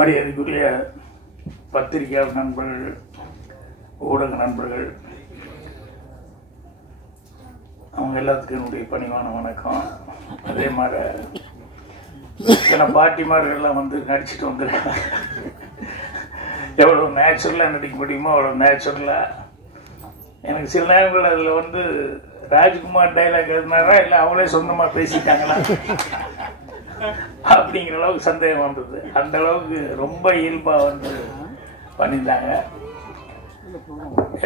மரியாதைக்குரிய பத்திரிகையாளர் நண்பர்கள், ஊடக நண்பர்கள், அவங்க எல்லாத்துக்கும் என்னுடைய பணிவான வணக்கம். அதே மாதிரி சில பாட்டிமார்கள்லாம் வந்து நடிச்சுட்டு வந்துருக்காங்க. எவ்வளோ நேச்சுரலாக நடிக்க முடியுமோ அவ்வளோ நேச்சுரலாக. எனக்கு சில நேரங்கள் அதில் வந்து ராஜ்குமார் டைலாக் எழுதினாரா இல்லை அவங்களே சொந்தமாக பேசிட்டாங்களா அப்படிங்கிற அளவுக்கு சந்தேகம் வந்தது. அந்த அளவுக்கு ரொம்ப இயல்பாக வந்து பண்ணியிருந்தாங்க.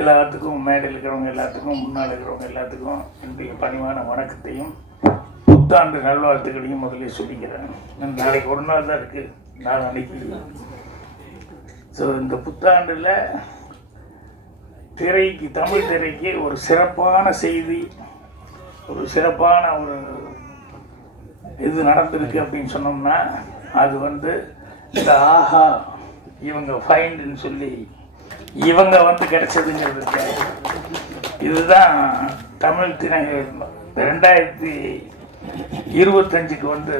எல்லாத்துக்கும் மேடையில் இருக்கிறவங்க எல்லாத்துக்கும், முன்னால் இருக்கிறவங்க எல்லாத்துக்கும் என்னுடைய பணிவான வணக்கத்தையும் புத்தாண்டு நல்வாழ்த்துக்களையும் முதலே சொல்லிக்கிறேன். நாளைக்கு ஒரு நாள் தான் இருக்குது, நாளைக்கு. ஸோ இந்த புத்தாண்டில் திரைக்கு, தமிழ் திரைக்கு ஒரு சிறப்பான செய்தி, ஒரு சிறப்பான ஒரு இது நடந்திருக்கு அப்படின்னு சொன்னோம்னா அது வந்து இந்த ஆஹா இவங்க ஃபைண்டுன்னு சொல்லி இவங்க வந்து கிடைச்சதுங்கிறது. இதுதான் தமிழ் திரை 2025க்கு வந்து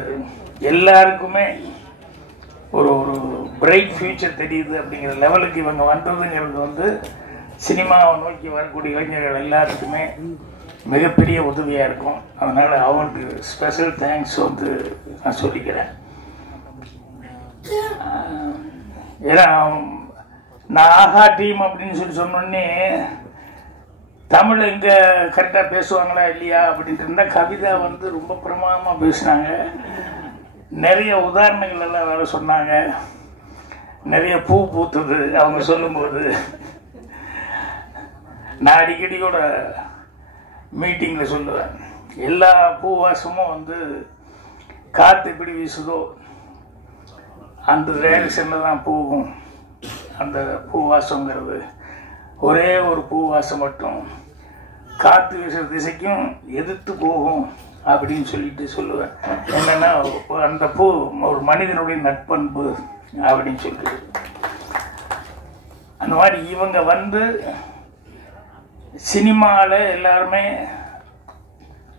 எல்லாருக்குமே ஒரு ஒரு பிரைட் ஃபியூச்சர் தெரியுது அப்படிங்கிற லெவலுக்கு இவங்க வந்ததுங்கிறது வந்து சினிமாவை நோக்கி வரக்கூடிய இளைஞர்கள் எல்லாருக்குமே மிகப்பெரிய உதவியாக இருக்கும். அதனால் அவங்களுக்கு ஸ்பெஷல் தேங்க்ஸ் வந்து நான் சொல்லிக்கிறேன். ஏன்னா நான் ஆஹா டீம் அப்படின்னு சொல்லி சொன்னோடனே தமிழ் எங்கே கரெக்டாக பேசுவாங்களா இல்லையா அப்படின்ட்டு இருந்தால் கவிதா வந்து ரொம்ப பிரமாதமாக பேசினாங்க. நிறைய உதாரணங்கள் எல்லாம் வேறு சொன்னாங்க. நிறைய பூ பூத்துது அவங்க சொல்லும்போது. நான் அடிக்கடி கூட மீட்டிங்கில் சொல்லுவேன், எல்லா பூவாசமும் வந்து காற்று எப்படி வீசுதோ அந்த டைரக்ஷனில் தான் போகும். அந்த பூவாசங்கிறது ஒரே ஒரு பூவாசம் மட்டும் காற்று வீசுகிற திசைக்கும் எதிர்த்து போகும் அப்படின்னு சொல்லிட்டு சொல்லுவேன். என்னென்னா அந்த பூ ஒரு மனிதனுடைய நட்பண்பு அப்படின்னு சொல்லிட்டு. அந்த மாதிரி இவங்க வந்து சினிமாவில் எல்லாருமே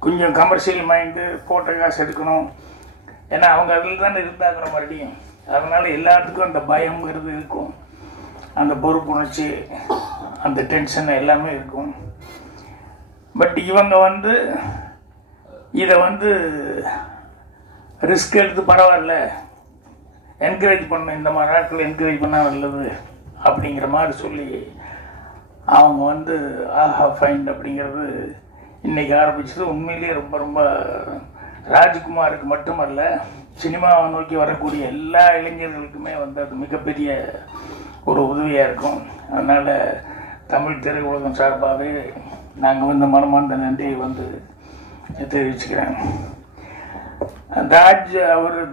கொஞ்சம் கமர்ஷியல் மைண்டு, போட்ட காசு எடுக்கணும், ஏன்னா அவங்க அதில் தானே இருந்தாங்க மறுபடியும். அதனால் எல்லாத்துக்கும் அந்த பயங்கிறது இருக்கும், அந்த பொறுப்புணர்ச்சி, அந்த டென்ஷன் எல்லாமே இருக்கும். பட் இவங்க வந்து இதை வந்து ரிஸ்க் எடுத்து பரவாயில்ல, என்கரேஜ் பண்ணணும், இந்த மாதிரி நாட்கள் என்கரேஜ் பண்ணால் நல்லது அப்படிங்கிற மாதிரி சொல்லி அவங்க வந்து ஆஹா ஃபைண்ட் அப்படிங்கிறது இன்றைக்கி ஆரம்பிச்சது. உண்மையிலேயே ரொம்ப ரொம்ப ராஜ்குமாருக்கு மட்டுமல்ல, சினிமாவை நோக்கி வரக்கூடிய எல்லா இளைஞர்களுக்குமே வந்து அது மிகப்பெரிய ஒரு உதவியாக இருக்கும். அதனால் தமிழ் திரையுலகம் சார்பாகவே நாங்கள் வந்து மனமார்ந்த நன்றியை வந்து தெரிவிச்சுக்கிறேன்.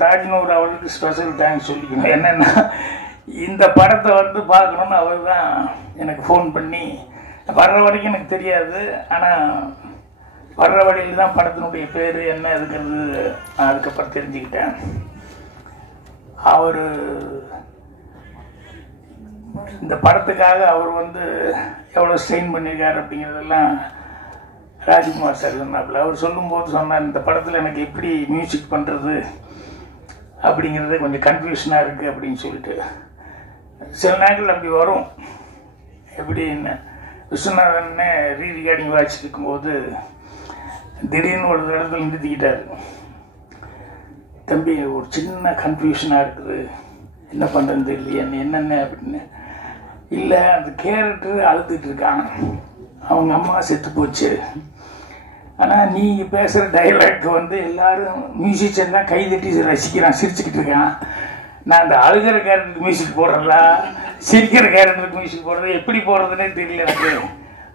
தாஜ்னூர் அவருக்கு ஸ்பெஷல் தேங்க்ஸ் சொல்லிக்கணும். என்னென்னா இந்த படத்தை வந்து பார்க்கணுன்னு அவர் தான் எனக்கு ஃபோன் பண்ணி, வர்ற வரைக்கும் எனக்கு தெரியாது, ஆனால் வர்ற வழியில் தான் படத்தினுடைய பேர் என்ன இருக்கிறது நான் அதுக்கப்புறம் தெரிஞ்சுக்கிட்டேன். அவர் இந்த படத்துக்காக அவர் வந்து எவ்வளோ ஸ்ட்ரெயின் பண்ணியிருக்காரு அப்படிங்கிறதெல்லாம் ராஜ்குமார் சார் சொன்னாப்புல. அவர் சொல்லும்போது சொன்னார், இந்த படத்தில் எனக்கு எப்படி மியூசிக் பண்ணுறது அப்படிங்கிறது கொஞ்சம் கன்ஃபியூஷனாக இருக்குது அப்படின்னு சொல்லிட்டு. சில நேரங்கள் அப்படி வரும். எப்படின்னு விஸ்வநாதன்னே ரீரிகார்டிங் வாட்சிட்டு இருக்கும்போது திடீர்னு ஒரு இடத்துல நிறுத்திக்கிட்டார். தம்பி ஒரு சின்ன கன்ஃபியூஷனாக இருக்குது, என்ன பண்ணுறதுன்னு தெரியலையே, என்னென்ன அப்படின்னு. இல்லை, அந்த கேரக்டர் அழுதுட்டு இருக்கான், அவங்க அம்மா செத்து போச்சு, ஆனால் நீங்கள் பேசுகிற டைலாக் வந்து எல்லாரும் மியூசிஷியன்லாம் கைதட்டி ரசிக்கிறான், சிரிச்சுக்கிட்டு இருக்கான். நான் அந்த அழுகிற கேரக்டருக்கு மியூசிக் போடுறதா, சிரிக்கிற கேரக்டருக்கு மியூசிக் போடுறது, எப்படி போடுறதுனே தெரியல எனக்கு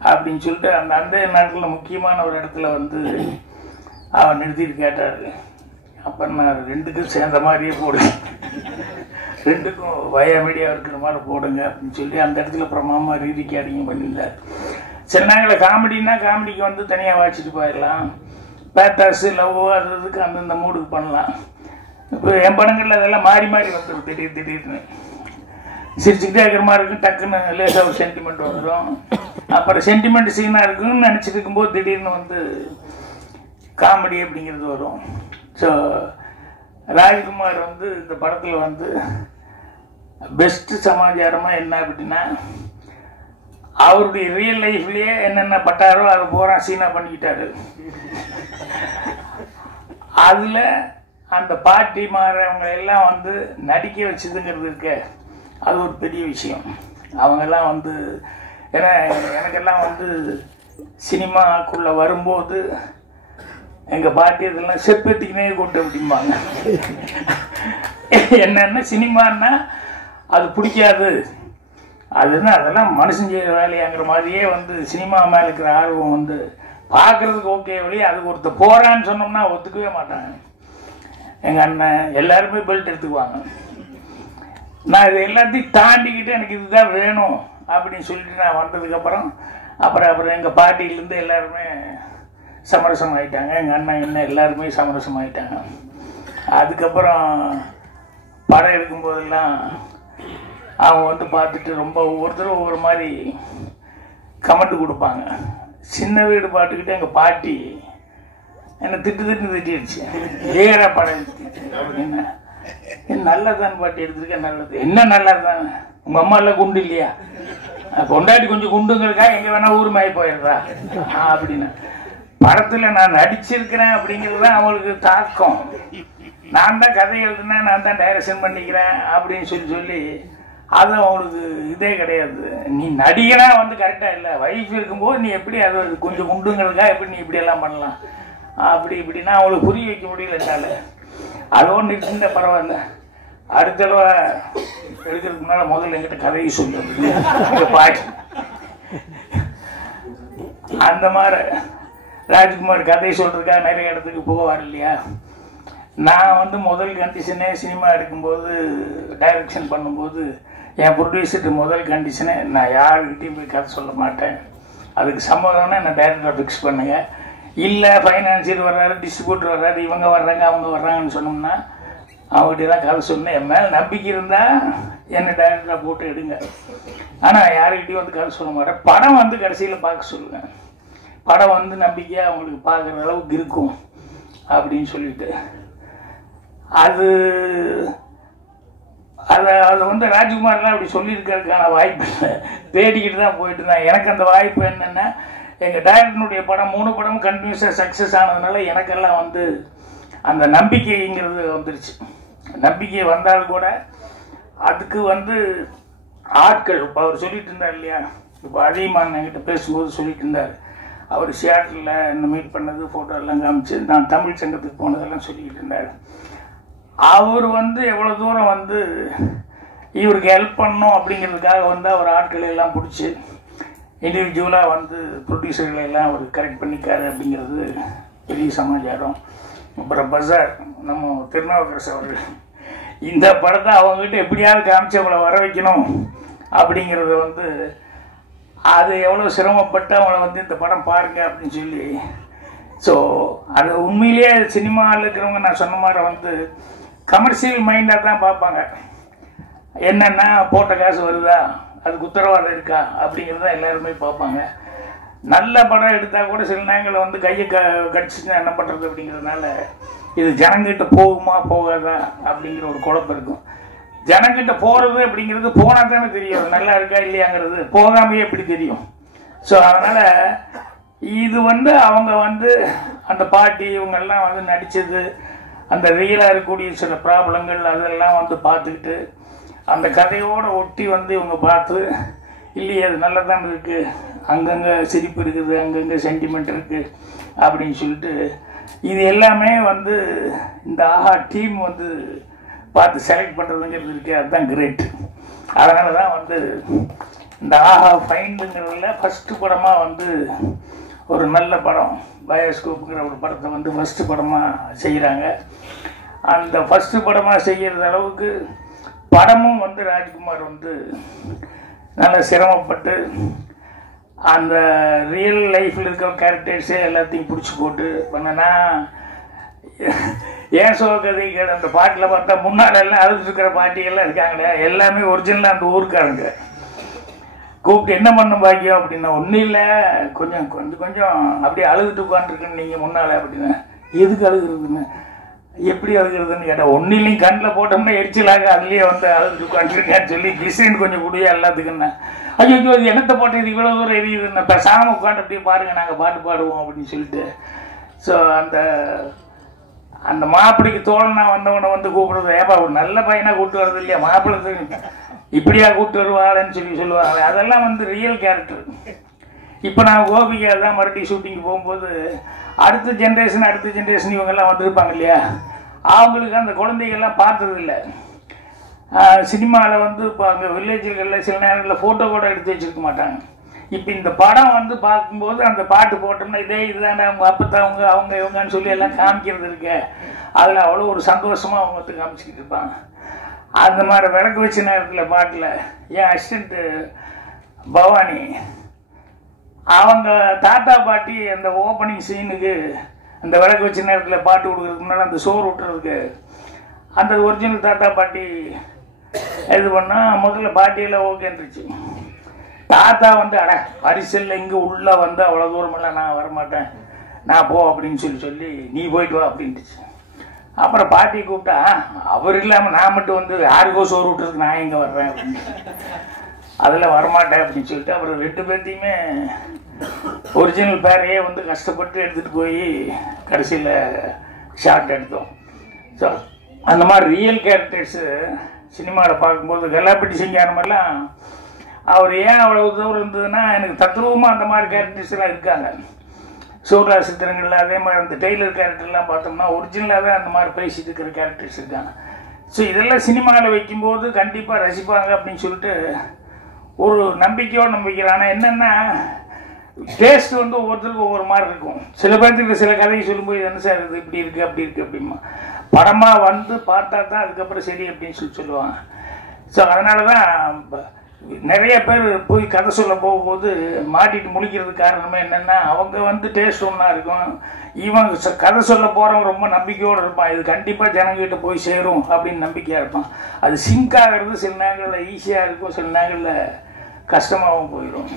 அப்படின்னு சொல்லிட்டு அந்த நாட்டில் முக்கியமான ஒரு இடத்துல வந்து அவன் நிறுத்திட்டு கேட்டார். அப்போ நான் ரெண்டுக்கும் சேர்ந்த மாதிரியே போடுங்க, ரெண்டுக்கும் வயமீடியாக இருக்கிற மாதிரி போடுங்க அப்படின்னு சொல்லி அந்த இடத்துல பிரமாமா ரீரிகார்டிங் பண்ணியிருந்தார். சில நேரங்களில் காமெடின்னா காமெடிக்கு வந்து தனியாக வாசிச்சுட்டு போயிடலாம், பேத்தாஸு லவ் அது இதுக்கு அந்தந்த மூடுக்கு பண்ணலாம். இப்போ என் படங்களில் அதெல்லாம் மாறி மாறி வந்துடும். திடீர்னு சிரிச்சுக்கிட்டே இருக்கிற மாதிரி இருக்கும், டக்குன்னு லேசாக ஒரு சென்டிமெண்ட் வந்துடும். அப்புறம் சென்டிமெண்ட் சீனாக இருக்குன்னு நினச்சிட்டு இருக்கும்போது திடீர்னு வந்து காமெடி அப்படிங்கிறது வரும். ஸோ ராஜ்குமார் வந்து இந்த படத்தில் வந்து பெஸ்ட்டு சமாச்சாரமாக என்ன அப்படின்னா, அவருடைய ரியல் லைஃப்லேயே என்னென்ன பட்டாரோ அதை பூரா சீனா பண்ணிக்கிட்டாரு. அதில் அந்த பாட்டி மாறவங்க எல்லாம் வந்து நடிக்க வச்சதுங்கிறது இருக்க, அது ஒரு பெரிய விஷயம். அவங்கெல்லாம் வந்து ஏன்னா எனக்கெல்லாம் வந்து சினிமாக்குள்ளே வரும்போது எங்கள் பாட்டி இதெல்லாம் செப்பத்திக்கினே கொண்டு அப்படிம்பாங்க. என்னென்ன சினிமான்னா அது பிடிக்காது, அதுன்னா அதெல்லாம் மனுஷன் செய்கிற வேலையாங்கிற மாதிரியே வந்து சினிமா மேலே இருக்கிற ஆர்வம் வந்து பார்க்குறதுக்கு ஓகே வழி. அது ஒருத்தர் போகிறான்னு சொன்னோம்னா ஒத்துக்கவே மாட்டாங்க. எங்கள் அண்ணன் எல்லாருமே பெல்ட் எடுத்துக்குவாங்க. நான் இது எல்லாத்தையும் தாண்டிக்கிட்டு எனக்கு இதுதான் வேணும் அப்படின்னு சொல்லிட்டு நான் வந்ததுக்கப்புறம் அப்புறம் எங்கள் பாட்டியிலேருந்து எல்லாருமே சமரசம் ஆகிட்டாங்க. எங்கள் அண்ணன் என்ன எல்லாருமே சமரசம் ஆகிட்டாங்க. அதுக்கப்புறம் படம் எடுக்கும்போதெல்லாம் அவங்க வந்து பார்த்துட்டு ரொம்ப ஒவ்வொருத்தரும் ஒவ்வொரு மாதிரி கமெண்ட் கொடுப்பாங்க. சின்ன வீடு பாட்டுக்கிட்டு எங்கள் பாட்டி என்னை திட்டிடுச்சு. ஏற படம் அப்படின்னா நல்லதான் பாட்டி எடுத்துருக்கேன். நல்லது என்ன நல்லதுதான், உங்கள் அம்மா எல்லாம் குண்டு இல்லையா, கொண்டாடி கொஞ்சம் குண்டுங்களுக்கா எங்கே வேணா ஊருமாயி போயிடுறா அப்படின்னு. படத்தில் நான் நடிச்சிருக்கிறேன் அப்படிங்கிறது தான் அவங்களுக்கு தாக்கம். நான் தான் கதை எழுதுனேன், நான் தான் டைரக்ஷன் பண்ணிக்கிறேன் அப்படின்னு சொல்லி அது அவங்களுக்கு இதே கிடையாது. நீ நடிகனா வந்து கரெக்டாக இல்லை, வைஃப் இருக்கும்போது நீ எப்படி அது கொஞ்சம் குண்டுங்களுக்கா எப்படி நீ இப்படியெல்லாம் பண்ணலாம் இப்படின்னா அவங்களுக்கு புரிய வைக்க முடியலனால அதோடு நிறுத்தின பரவாயில்ல. அடுத்த தடவை எடுக்கிறதுக்கு முன்னால் முதல்ல என்கிட்ட கதையை சொல்லு பாட்டு. அந்த மாதிரி ராஜ்குமார் கதையை சொல்றதுக்காக நிறைய இடத்துக்கு போவார் இல்லையா. நான் வந்து முதல் கண்டிஷனே சினிமா எடுக்கும்போது டைரக்ஷன் பண்ணும்போது என் ப்ரொடியூசருக்கு முதல் கண்டிஷனே நான் யாருக்கிட்டையும் போய் கதை சொல்ல மாட்டேன், அதுக்கு சம்மதம்னா நான் டைரக்டரை ஃபிக்ஸ் பண்ணுங்க, இல்லை ஃபைனான்சியர் வர்றாரு, டிஸ்ட்ரிபியூட்டர் வர்றாரு, இவங்க வர்றாங்க அவங்க வர்றாங்கன்னு சொன்னோம்னா அவங்ககிட்ட தான் கதை சொன்னேன். என் மேலே நம்பிக்கை இருந்தால் என்னை டைரக்டராக போட்டு எடுங்க, ஆனால் யாருக்கிட்டையும் வந்து கதை சொல்ல மாட்டேன். படம் வந்து கடைசியில் பார்க்க சொல்லுவேன், படம் வந்து நம்பிக்கையாக அவங்களுக்கு பார்க்குற அளவுக்கு இருக்கும் அப்படின்னு சொல்லிட்டு அது வந்து ராஜ்குமார்லாம் அப்படி சொல்லியிருக்கிறதுக்கான வாய்ப்பு இல்லை, தேடிக்கிட்டு தான் போயிட்டு இருந்தேன். எனக்கு அந்த வாய்ப்பு என்னென்னா எங்கள் டைரக்டனுடைய படம் 3 படமும் கண்டினியூஸாக சக்ஸஸ் ஆனதுனால எனக்கெல்லாம் வந்து அந்த நம்பிக்கைங்கிறது வந்துருச்சு. நம்பிக்கை வந்தால் கூட அதுக்கு வந்து ஆட்கள், இப்போ அவர் சொல்லிட்டு இருந்தார் இல்லையா, இப்போ அதிகமாக என்கிட்ட பேசும்போது சொல்லிட்டு இருந்தார், அவர் சியாட்டில் என்ன மீட் பண்ணது ஃபோட்டோ எல்லாம் காமிச்சு நான் தமிழ் சங்கத்துக்கு போனதெல்லாம் சொல்லிக்கிட்டு இருந்தார். அவர் வந்து எவ்வளோ தூரம் வந்து இவருக்கு ஹெல்ப் பண்ணணும் அப்படிங்கிறதுக்காக வந்து அவர் ஆட்களை எல்லாம் பிடிச்சி இண்டிவிஜுவலாக வந்து ப்ரொடியூசர்களை எல்லாம் அவர் கரெக்ட் பண்ணிக்காரு அப்படிங்கிறது பெரிய சமாச்சாரம். அப்புறம் பஜார் நம்ம திருநாவுக்கரசு அவர்கள் இந்த படத்தை அவங்ககிட்ட எப்படியாவது காமிச்சு அவளை வர வைக்கணும் அப்படிங்கிறது வந்து அது எவ்வளோ சிரமப்பட்டு அவங்கள வந்து இந்த படம் பாருங்க அப்படின்னு சொல்லி. ஸோ அது உண்மையிலேயே சினிமாவில் இருக்கிறவங்க நான் சொன்ன மாதிரி வந்து கமர்ஷியல் மைண்டாக தான் பார்ப்பாங்க. என்னென்னா போட்ட காசு வருதா, அதுக்கு உத்தரவாதம் இருக்கா அப்படிங்கிறத எல்லாருமே பார்ப்பாங்க. நல்ல படம் எடுத்தால் கூட சில நேரங்களில் வந்து கையை கடிச்சுன்னா என்ன பண்ணுறது அப்படிங்கிறதுனால இது ஜனங்கிட்ட போகுமா போகாதா அப்படிங்கிற ஒரு குழப்பம் இருக்கும். ஜனங்கிட்ட போகிறது அப்படிங்கிறது போனால் தானே தெரியும் நல்லா இருக்கா இல்லையாங்கிறது, போகாமையே எப்படி தெரியும். ஸோ அதனால் இது வந்து அவங்க வந்து அந்த பாட்டி இவங்கெல்லாம் வந்து நடித்தது, அந்த ரியலாக இருக்கக்கூடிய சில ப்ராப்ளங்கள் அதெல்லாம் வந்து பார்த்துக்கிட்டு அந்த கதையோடு ஒட்டி வந்து இவங்க பார்த்து இல்லையே அது நல்லா தான் இருக்குது, அங்கங்கே சிரிப்பு இருக்குது, அங்கங்கே சென்டிமெண்ட் இருக்குது அப்படின்னு சொல்லிட்டு இது எல்லாமே வந்து இந்த ஆஹா டீம் வந்து பார்த்து செலக்ட் பண்ணுறதுங்கிறது இருக்குது. அதுதான் கிரேட். அதனால தான் வந்து இந்த ஆஹா ஃபைண்டுங்கிறதுல ஃபஸ்ட்டு படமாக வந்து ஒரு நல்ல படம் பயோஸ்கோப்புங்கிற ஒரு படத்தை வந்து ஃபஸ்ட்டு படமாக செய்கிறாங்க. அந்த ஃபஸ்ட்டு படமாக செய்கிறது அளவுக்கு படமும் வந்து ராஜ்குமார் வந்து நல்லா சிரமப்பட்டு அந்த ரியல் லைஃப்பில் இருக்கிற கேரக்டர்ஸே எல்லாத்தையும் பிடிச்சி போட்டு பண்ணனா. ஏன் சோகதைகள் அந்த பாட்டில் பார்த்தா முன்னால் எல்லாம் அழுதுட்டு இருக்கிற பாட்டிகள்லாம் இருக்காங்களே, எல்லாமே ஒரிஜினலாக அந்த ஊருக்காரங்க. கூப்பிட்டு என்ன பண்ணும் பாக்கியம் அப்படின்னா, ஒன்றும் இல்லை கொஞ்சம் அப்படியே அழுதுட்டு உட்காந்துருக்குன்னு நீங்கள் முன்னால் அப்படின்னா, எதுக்கு அழுகுறதுன்னு, எப்படி அழுகிறதுன்னு கேட்டேன். ஒன்னிலையும் கண்ணில் போட்டோம்னா எரிச்சலாக அதுலேயே வந்து அழுது உட்காந்துருக்கேன்னு சொல்லி டிசைன் கொஞ்சம் கூடிய எல்லாத்துக்குன்னா ஐயோ இது என்னத்தை போட்டது இவ்வளோ தூரம் எரியுதுன்னு பேசாமல் உட்காந்து அப்படியே பாருங்கள் நாங்கள் பாட்டு பாடுவோம் அப்படின்னு சொல்லிட்டு. ஸோ அந்த மாப்பிள்ளைக்கு தோழனா வந்தவனை வந்து கூப்பிடுறது, ஏப்பா ஒரு நல்ல பையனாக கூப்பிட்டு வர்றது இல்லையா, மாப்பிள்ளை இப்படியா கூப்பிட்டு வருவாங்கன்னு சொல்லுவாங்க. அதெல்லாம் வந்து ரியல் கேரக்டர். இப்போ நான் கோபிகா தான் மறுபடியும் ஷூட்டிங் போகும்போது அடுத்த ஜென்ரேஷன் இவங்கெல்லாம் வந்திருப்பாங்க இல்லையா, அவங்களுக்கு அந்த குழந்தைகள்லாம் பார்த்ததில்லை. சினிமாவில் வந்து இப்போ அங்கே வில்லேஜுகளில் சில நேரங்களில் ஃபோட்டோ கூட எடுத்து வச்சுருக்க மாட்டாங்க. இப்போ இந்த படம் வந்து பார்க்கும்போது அந்த பாட்டு போட்டோம்னா இதுதானே அவங்க அப்பத்தவங்க அவங்க இவங்கன்னு சொல்லி எல்லாம் காமிக்கிறது இருக்கு. அதில் அவ்வளோ ஒரு சந்தோஷமாக அவங்க வந்து காமிச்சிக்கிட்டு இருப்பாங்க. அந்த மாதிரி விளக்கு வச்ச நேரத்தில் பாட்டில் என் அசிஸ்டண்ட்டு பவானி அவங்க தாத்தா பாட்டி அந்த ஓப்பனிங் சீனுக்கு அந்த விளக்கு வச்ச நேரத்தில் பாட்டு கொடுக்குறதுக்கு முன்னாடி அந்த சோறு விட்டுறதுக்கு அந்த ஒரிஜினல் தாத்தா பாட்டி இது பண்ணால் முதல்ல பாட்டியெல்லாம் ஓகேன்றுச்சு. தாத்தா வந்து அட பரிசலில் இங்கே உள்ளே வந்து அவ்வளோ தூரமெல்லாம் நான் வரமாட்டேன், நான் போ அப்படின்னு சொல்லி நீ போயிட்டு வா அப்படின்ட்டுச்சு. அப்புறம் பாட்டியை கூப்பிட்டா அவர் இல்லாமல் நான் மட்டும் வந்து யாருக்கோ சோறு விட்டுறதுக்கு நான் எங்கே வர்றேன் அப்படின்னு அதில் வரமாட்டேன் அப்படின்னு சொல்லிட்டு அப்புறம் 2 பேர்த்தையுமே ஒரிஜினல் பேரையே வந்து கஷ்டப்பட்டு எடுத்துகிட்டு போய் கடைசியில் ஷார்ட் எடுத்தோம். ஸோ அந்த மாதிரி ரியல் கேரக்டர்ஸு சினிமாவில் பார்க்கும்போது கல்லாப்பட்டி சிங்காரமெல்லாம் அவர் ஏன் அவ்வளோ தூரம் இருந்ததுன்னா எனக்கு தத்ரூபமாக அந்த மாதிரி கேரக்டர்ஸ்லாம் இருக்காங்க. சூர்யா சித்திரங்களில் அதே மாதிரி அந்த டெய்லர் கேரக்டர்லாம் பார்த்தோம்னா ஒரிஜினலாகவே அந்த மாதிரி பேசிட்டு இருக்கிற கேரக்டர்ஸ் இருக்காங்க. ஸோ இதெல்லாம் சினிமாவில் வைக்கும்போது கண்டிப்பாக ரசிப்பாங்க அப்படின்னு சொல்லிட்டு ஒரு நம்பிக்கையோடு நம்பிக்கிறேன். ஆனால் என்னென்னா டேஸ்ட் வந்து ஒவ்வொருத்தருக்கும் ஒவ்வொரு மாதிரி இருக்கும். சில பேர்த்துக்கு சில கதையை சொல்லும்போது என்ன சார் இது இப்படி இருக்குது அப்படி இருக்குது அப்படிமா படமாக வந்து பார்த்தா தான் அதுக்கப்புறம் சரி அப்படின்னு சொல்லுவாங்க. ஸோ அதனால தான் நிறைய பேர் போய் கதை சொல்ல போகும்போது மாட்டிட்டு முழிக்கிறதுக்கு காரணமே என்னென்னா அவங்க வந்து டேஸ்ட் ஒன்றா இருக்கும், இவங்க கதை சொல்ல போகிறவங்க ரொம்ப நம்பிக்கையோடு இருப்பான், இது கண்டிப்பாக ஜனங்கிட்ட போய் சேரும் அப்படின்னு நம்பிக்கையாக இருப்பான். அது சிங்க் ஆகிறது சில நேரங்களில் ஈஸியாக இருக்கும், சில நேரங்களில் கஷ்டமாகவும் போயிடும்.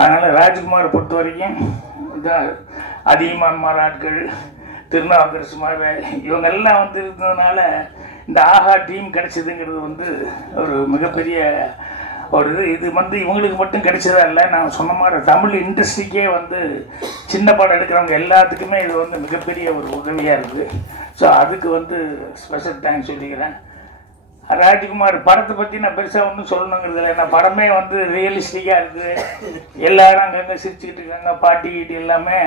அதனால் ராஜ்குமாரை பொறுத்த வரைக்கும் இதான் அதிகமான ஆட்கள் திருநாவுக்கரசு மாதிரி இவங்கெல்லாம் வந்து இருந்ததுனால இந்த ஆஹா டீம் கிடைச்சதுங்கிறது வந்து ஒரு மிகப்பெரிய ஒரு இது வந்து இவங்களுக்கு மட்டும் கிடைச்சதா இல்லை, நான் சொன்ன மாதிரி தமிழ் இண்டஸ்ட்ரிக்கே வந்து சின்ன படம் எடுக்கிறவங்க எல்லாத்துக்குமே இது வந்து மிகப்பெரிய ஒரு உதவியாக இருக்குது. ஸோ அதுக்கு வந்து ஸ்பெஷல் தேங்க்ஸ் சொல்லிக்கிறேன். ராஜ்குமார் படத்தை பற்றி நான் பெருசாக ஒன்றும் சொல்லணுங்கிறது இல்லை, ஏன்னா படமே வந்து ரியலிஸ்டிக்காக இருக்குது. எல்லாரும் அங்கங்கே சிரிச்சுக்கிட்டு இருக்காங்க, பாட்டி கீட்டி எல்லாமே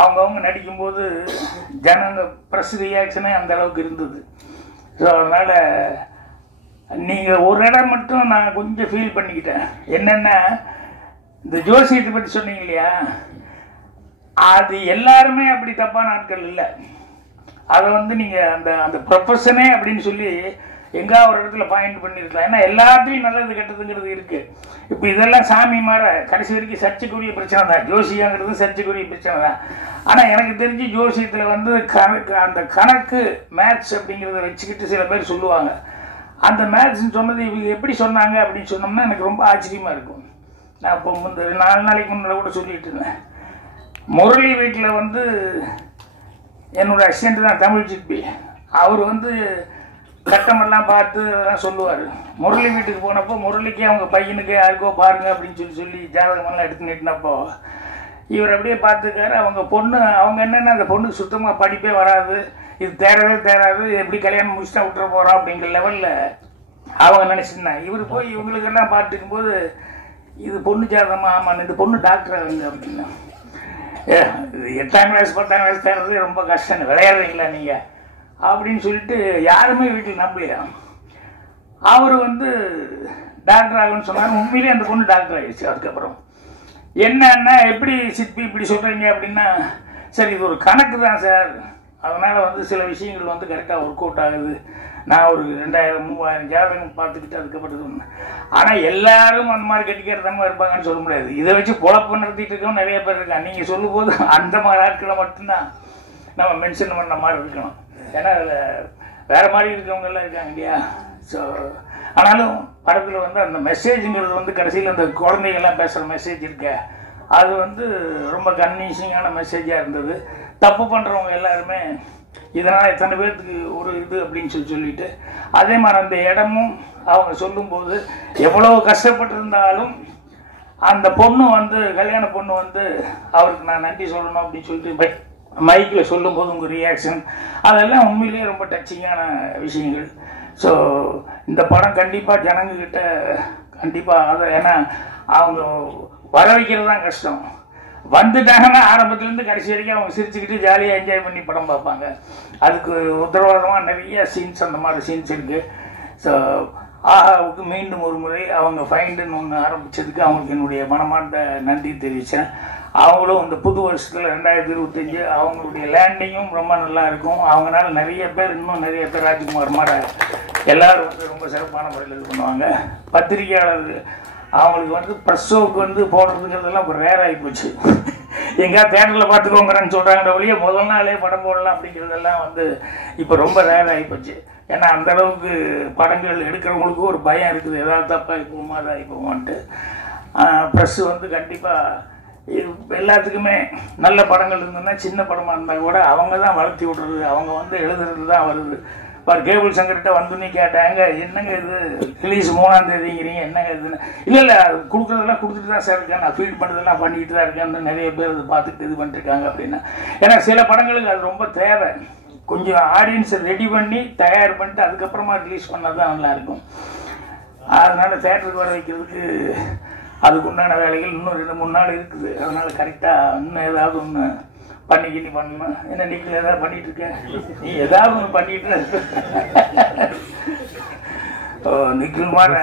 அவங்கவுங்க நடிக்கும்போது ஜனங்க ப்ரெஸ் ரியாக்ஷனே அந்த அளவுக்கு இருந்தது. ஸோ அதனால் நீங்கள் ஒரு இடம் மட்டும் நான் கொஞ்சம் ஃபீல் பண்ணிக்கிட்டேன். என்னென்னா இந்த ஜோசியத்தை பற்றி சொன்னீங்க இல்லையா, அது எல்லாருமே அப்படி தப்பான ஆட்கள் இல்லை. அதை வந்து நீங்கள் அந்த ப்ரொஃபஷனே அப்படின்னு சொல்லி எங்கா ஒரு இடத்துல பாயிண்ட் பண்ணியிருக்கலாம். ஏன்னா எல்லாத்தையும் நல்லது கெட்டதுங்கிறது இருக்குது. இப்போ இதெல்லாம் சாமி மாற கடைசி வரைக்கும் சர்ச்சைக்குரிய பிரச்சனை தான், ஜோசியாங்கிறது சர்ச்சைக்குரிய பிரச்சனை தான். ஆனால் எனக்கு தெரிஞ்சு ஜோசியத்தில் வந்து அந்த கணக்கு மேத்ஸ் அப்படிங்கிறத வச்சுக்கிட்டு சில பேர் சொல்லுவாங்க. அந்த மேத்ஸ்ன்னு சொன்னது இவங்க எப்படி சொன்னாங்க அப்படின்னு சொன்னோம்னா எனக்கு ரொம்ப ஆச்சரியமாக இருக்கும். நான் இப்போ 4 நாளைக்கு முன்னாடி கூட சொல்லிட்டு இருந்தேன். முரளி வீட்டில் வந்து என்னோடய அசிஸ்டண்ட் தான் தமிழ் சிற்பி, அவர் வந்து கட்டமெல்லாம் பார்த்து அதெல்லாம் சொல்லுவார். முரளி வீட்டுக்கு போனப்போ முரளிக்கு அவங்க பையனுக்கு யாருக்கோ பாருங்க அப்படின்னு சொல்லி ஜாதகமெல்லாம் எடுத்து நிட்டினப்போ இவர் அப்படியே பார்த்துக்காரு. அவங்க பொண்ணு அவங்க என்னென்னா அந்த பொண்ணுக்கு சுத்தமாக படிப்பே வராது, இது தேராது, எப்படி கல்யாணம் முடிச்சுட்டா விட்டுற போகிறோம் அப்படிங்கிற லெவலில் அவங்க நினச்சிருந்தாங்க. இவர் போய் இவங்களுக்கெல்லாம் பார்த்துக்கும்போது இது பொண்ணு ஜாதகமாக, ஆமாம் இந்த பொண்ணு டாக்டர் ஆகுங்க அப்படின்னா, இது 8ஆம் கிளாஸ் 10ஆம் கிளாஸ் தேர்றது ரொம்ப கஷ்டம், விளையாடுறீங்களா நீங்கள் அப்படின்னு சொல்லிட்டு யாருமே வீட்டில் நம்பலையா. அவர் வந்து டாக்டர் ஆகுன்னு சொன்னார். உண்மையிலே அந்த பொண்ணு டாக்டர் ஆகிடுச்சு. அதுக்கப்புறம் என்னன்னா எப்படி சிற்பி இப்படி சொல்கிறீங்க அப்படின்னா, சரி இது ஒரு கணக்கு தான் சார், அதனால் வந்து சில விஷயங்கள் வந்து கரெக்டாக ஒர்க் அவுட் ஆகுது, நான் ஒரு 2000-3000 ஜாதகம் பார்த்துக்கிட்டு அதுக்கப்புறம் சொன்னேன். ஆனால் எல்லாரும் அந்த மாதிரி கட்டிக்கிறதமாக இருப்பாங்கன்னு சொல்ல முடியாது. இதை வச்சு பொழப்பு நடத்திட்டு இருக்கவும் நிறைய பேர் இருக்காங்க. நீங்கள் சொல்லும் போது அந்த மாதிரி ஆட்களை மட்டும்தான் நம்ம மென்ஷன் பண்ண மாதிரி இருக்கணும். ஏன்னா அதில் வேறு மாதிரி இருக்கிறவங்கெல்லாம் இருக்காங்க இல்லையா. ஸோ ஆனாலும் படத்தில் வந்து அந்த மெசேஜுங்கிறது வந்து கடைசியில் அந்த குழந்தைங்கள்லாம் பேசுகிற மெசேஜ் இருக்க, அது வந்து ரொம்ப கன்வீன்சிங்கான மெசேஜாக இருந்தது. தப்பு பண்ணுறவங்க எல்லாருமே இதனால் எத்தனை பேர்த்துக்கு ஒரு இது அப்படின்னு சொல்லிட்டு அதே மாதிரி அந்த இடமும் அவங்க சொல்லும்போது எவ்வளோ கஷ்டப்பட்டிருந்தாலும் அந்த பொண்ணு வந்து கல்யாண பொண்ணு வந்து அவருக்கு நான் நன்றி சொல்லணும் அப்படின்னு சொல்லிட்டு மைக்கில் சொல்லும்போது உங்கள் ரியாக்ஷன் அதெல்லாம் உண்மையிலேயே ரொம்ப டச்சிங்கான விஷயங்கள். ஸோ இந்த படம் கண்டிப்பாக ஜனங்கக்கிட்ட கண்டிப்பாக அதை ஏன்னா அவங்க வர வைக்கிறது தான் கஷ்டம். வந்துட்டாங்கன்னா ஆரம்பத்துலேருந்து கடைசி வரைக்கும் அவங்க சிரிச்சுக்கிட்டு ஜாலியாக என்ஜாய் பண்ணி படம் பார்ப்பாங்க. அதுக்கு உத்தரவாதமாக நிறைய சீன்ஸ் அந்த மாதிரி சீன்ஸ் இருக்குது. ஸோ ஆஹாவுக்கு மீண்டும் ஒரு முறை அவங்க ஃபைண்டுன்னு ஒன்று ஆரம்பித்ததுக்கு அவங்களுக்கு என்னுடைய மனமார்ந்த நன்றி தெரிவித்தேன். அவங்களும் இந்த புது வருஷத்தில் 2025 அவங்களுடைய லேண்டிங்கும் ரொம்ப நல்லா இருக்கும். அவங்களால நிறைய பேர் இன்னும் நிறைய பேர் ராஜ்குமார் மாட எல்லோரும் வந்து ரொம்ப சிறப்பான முறையில் இது பண்ணுவாங்க. பத்திரிகையாளர் அவங்களுக்கு வந்து ப்ரெஸ் ஷோவுக்கு வந்து போடுறதுங்கிறதெல்லாம் இப்போ ரேர் ஆகி போச்சு. எங்கேயாவது தேட்டரில் பார்த்துக்கோங்கிறேன்னு சொல்கிறாங்க ஒழிய முதல் நாளே படம் போடலாம் அப்படிங்கிறதெல்லாம் வந்து இப்போ ரொம்ப ரேர் ஆகி போச்சு. ஏன்னா அந்தளவுக்கு படங்கள் எடுக்கிறவங்களுக்கும் ஒரு பயம் இருக்குது, ஏதாவது தப்பாக போகுமா அதாகி போகுமான்ட்டு. ப்ரெஸ்ஸு வந்து கண்டிப்பாக எல்லாத்துக்குமே நல்ல படங்கள் இருந்ததுன்னா சின்ன படமாக இருந்தால் கூட அவங்க தான் வளர்த்தி விட்றது, அவங்க வந்து எழுதுறது தான் வருது. இப்போ கேபிள் சங்கர்கிட்ட வந்துன்னு கேட்டாங்க, என்னங்க இது ரிலீஸ் 3ஆம் தேதிங்கிறீங்க, என்னங்க இதுன்னு. இல்லை கொடுக்குறதெல்லாம் கொடுத்துட்டு தான் சார் இருக்கேன், நான் ஃபீட் பண்ணுறதெல்லாம் பண்ணிக்கிட்டு தான் இருக்கேன்னு நிறைய பேர் அதை பார்த்துட்டு இது பண்ணிட்டுருக்காங்க அப்படின்னா. ஏன்னா சில படங்களுக்கு அது ரொம்ப தேவை, கொஞ்சம் ஆடியன்ஸை ரெடி பண்ணி தயார் பண்ணிட்டு அதுக்கப்புறமா ரிலீஸ் பண்ணால் தான் நல்லாயிருக்கும். அதனால் தேட்டருக்கு வர வைக்கிறதுக்கு அதுக்கு உண்டான வேலைகள் இன்னும் 2-3 நாள் இருக்குது. அதனால் கரெக்டாக இன்னும் ஏதாவது ஒன்று பண்ணிக்கிட்டு பண்ணணும். என்ன நீங்கள் ஏதாவது பண்ணிகிட்டு இருக்கேன், நீ ஏதாவது ஒன்று பண்ணிட்டு நிக்கில் மாதிரி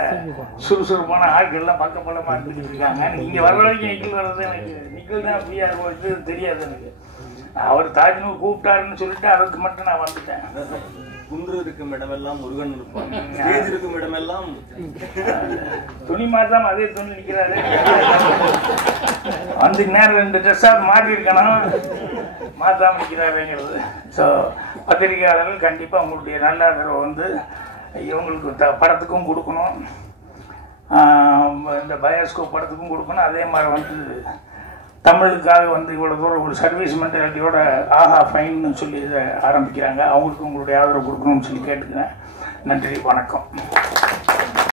சுறுசுறுப்பான ஆட்கள்லாம் பக்கபலமாக இருந்துக்கிட்டு இருக்காங்க. எனக்கு இங்கே வர வரைக்கும் நிக்கில் வர்றது எனக்கு நிக்கில் தான் ஃப்ரீயாக போகிறது தெரியாது எனக்கு. அவர் தாஜ்மஹால் கூப்பிட்டாருன்னு சொல்லிட்டு அதுக்கு மட்டும் நான் வந்துட்டேன். குன்று இருக்கும் இடமெல்லாம் முருகன் இருப்பாங்க, ஸ்டேஜ் இருக்கும் இடமெல்லாம் துணி மாற்றாம அதே துணி நிற்கிறாரு. வந்து நேரம் 2 ட்ரெஸ்ஸாக மாறி இருக்கணும், மாற்றாம நிற்கிறாருங்கிறது. ஸோ பத்திரிகையாளர்கள் கண்டிப்பாக உங்களுடைய நல்ல ஆதரவை வந்து இவங்களுக்கு படத்துக்கும் கொடுக்கணும், இந்த பயோஸ்கோப் படத்துக்கும் கொடுக்கணும். அதே மாதிரி வந்து தமிழுக்காக வந்து இவ்வளோ தூரம் ஒரு சர்வீஸ் மென்டாலிட்டியோட ஆஹா ஃபைன்னு சொல்லி இதை ஆரம்பிக்கிறாங்க. அவங்களுக்கு உங்களுடைய ஆதரவு கொடுக்கணும்னு சொல்லி கேட்டுக்கிறேன். நன்றி, வணக்கம்.